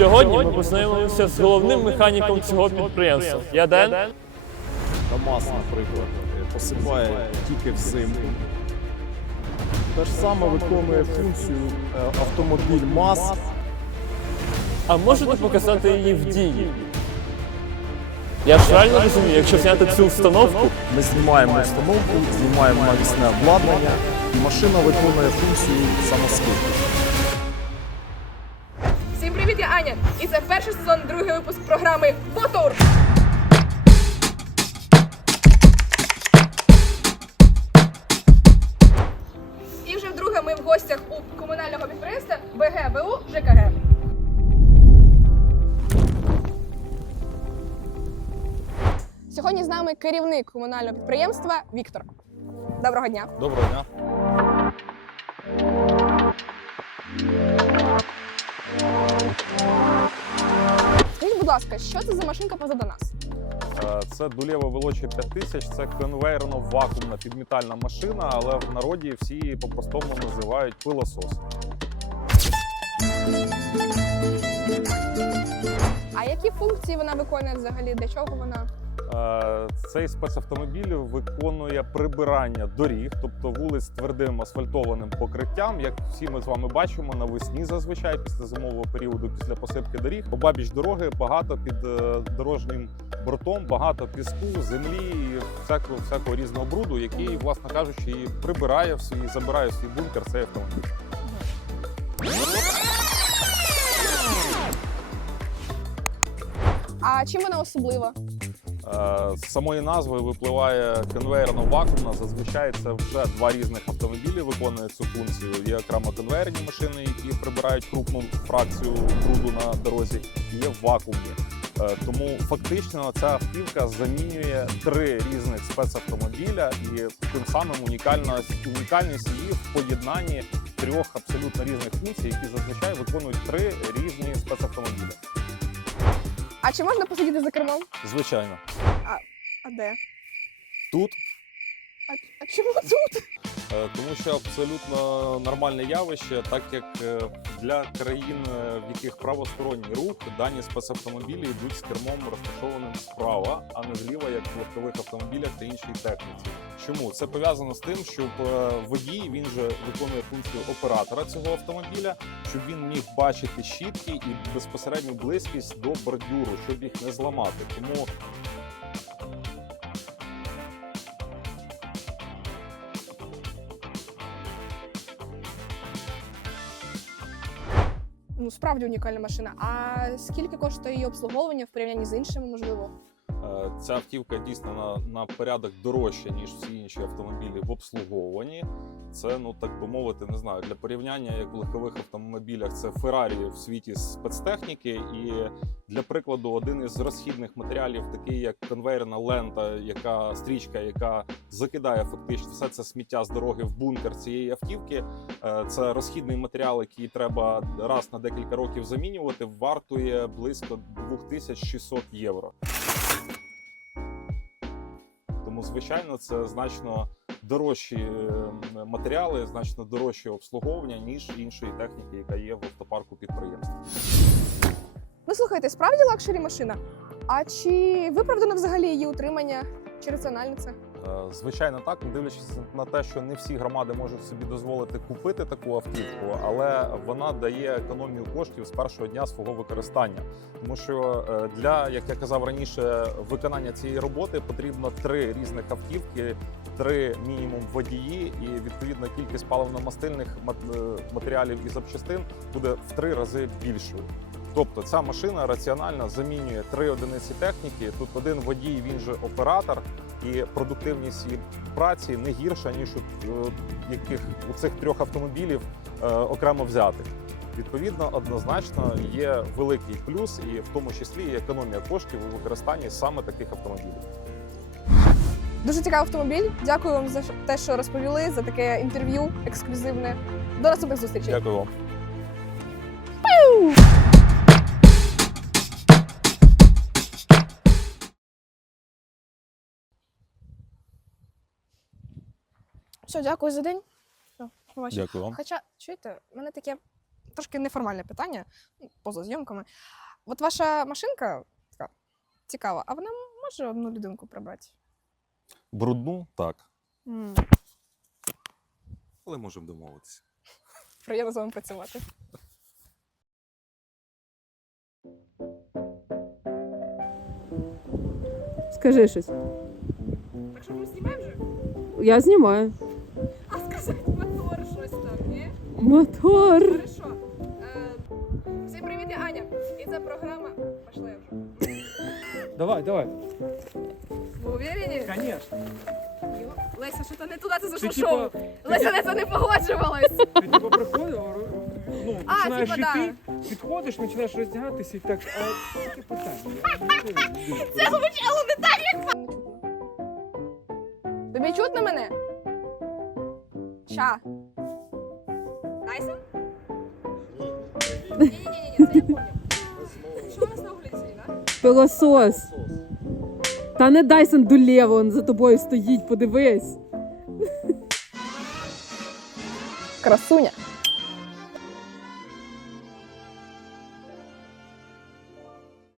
Сьогодні ми познайомимося з головним механіком цього підприємства. Я Ден. КАМАЗ, наприклад, посипає тільки взимку. Те ж саме виконує функцію е, автомобіль МАЗ. А можете показати її в дії? Я ж правильно розумію, якщо зняти цю установку, Ми знімаємо установку, знімаємо навісне обладнання, і машина виконує функцію самоскидки. Аня! І це перший сезон, другий випуск програми Мотор. І вже вдруге ми в гостях у комунального підприємства БГБУ ЖКГ. Сьогодні з нами керівник комунального підприємства Віктор. Доброго дня. Доброго дня. Ласка, що це за машинка позаду нас? Е, Це дулєво велочі 5000, це конвейерно-вакуумна підмітальна машина, але в народі всі її по-простому називають пилосос. А які функції вона виконує взагалі? Для чого вона? Е, Цей спецавтомобіль виконує прибирання доріг, тобто вулиць твердим асфальтованим покриттям. Як всі ми з вами бачимо, навесні зазвичай після зимового періоду, після посипки доріг, обабіч дороги багато під е, дорожнім бортом, багато піску, землі і всякого, всякого різного бруду, який, власне кажучи, і прибирає в свій, забирає в свій бункер цей автомобіль. А чим вона особлива? Е, З самої назви випливає конвейерно-вакуумна. Зазвичай це вже два різних автомобілі виконують цю функцію. Є окремо конвейерні машини, які прибирають крупну фракцію бруду на дорозі, і є вакуумні. Е, Тому фактично ця автівка замінює три різних спецавтомобіля, і тим самим унікальність, унікальність її в поєднанні трьох абсолютно різних функцій, які зазвичай виконують три різні спецавтомобілі. А чи можна посидіти за кермом? Звичайно, А де? тут А, а чому тут? Е, Тому що абсолютно нормальне явище, так як е, для країн, е, в яких правосторонній рух, дані спецавтомобілі йдуть з кермом розташованим справа, а не зліва, як в легкових автомобілях та іншій техніці. Чому це пов'язано з тим, щоб водій він же виконує функцію оператора цього автомобіля, щоб він міг бачити щітки і безпосередню близькість до бордюру, щоб їх не зламати. Тому Ну, справді унікальна машина. А скільки коштує її обслуговування в порівнянні з іншими, можливо? Е, Ця автівка дійсно на, на порядок дорожча, ніж всі інші автомобілі в обслуговуванні. Це, ну так би мовити, не знаю. Для порівняння, як в легкових автомобілях, це Феррарі в світі спецтехніки. І для прикладу, один із розхідних матеріалів, такий як конвейерна лента, яка стрічка, яка закидає фактично все це сміття з дороги в бункер цієї автівки. Е, Це розхідний матеріал, який треба раз на декілька років замінювати, вартує близько 2600 євро. Тому, звичайно, це значно дорожчі е, матеріали, значно дорожче обслуговування, ніж іншої техніки, яка є в автопарку підприємства. Ну слухайте, справді лакшері машина. А чи виправдано взагалі її утримання? Чи раціонально це? Е, Звичайно, так, дивлячись на те, що не всі громади можуть собі дозволити купити таку автівку, але вона дає економію коштів з першого дня свого використання. Тому що е, для, як я казав раніше, виконання цієї роботи потрібно три різних автівки, три мінімум водії, і відповідно кількість паливно-мастильних е, матеріалів і запчастин буде в три рази більшою. Тобто ця машина раціонально замінює три одиниці техніки. Тут один водій, він же оператор, і продуктивність її праці не гірша ніж у е, яких у цих трьох автомобілів е, окремо взятих. Відповідно, однозначно є великий плюс, і в тому числі і економія коштів у використанні саме таких автомобілів. Дуже цікавий автомобіль. Дякую вам за те, що розповіли, за таке інтерв'ю ексклюзивне. До наступних зустрічей. Дякую вам. Все, дякую за день. Все, побачимо. Дякую вам. Хоча, чуєте, в мене таке трошки неформальне питання, ну, поза зйомками. От ваша машинка така цікава, а вона може одну людинку прибрати? Брудну так, М, але можемо домовитися. Приємно з вами працювати. Скажи щось. Так що ми знімаємо вже? Я знімаю. Мотор. Хорошо. Е, Всім привіт, я Аня. І це програма. Пошла я вже. Давай, давай. Ви уверені? Конечно. Йо, Леся, що то не туди ти Ти зайшов шоу. типа, Леся на це не погоджувалась. ти типа приходив, ну, А, починаєш типа, йти, підходиш, починаєш роздягатися і так, а таке питання. Це звучало не так, як Тобі чутно мене? Ща. Дайсон? Ні-ні-ні, це я поняв. Що у нас на вулиці, да? Пилосос. Та не Дайсон Дулєво, он за тобою стоїть, подивись. Красуня.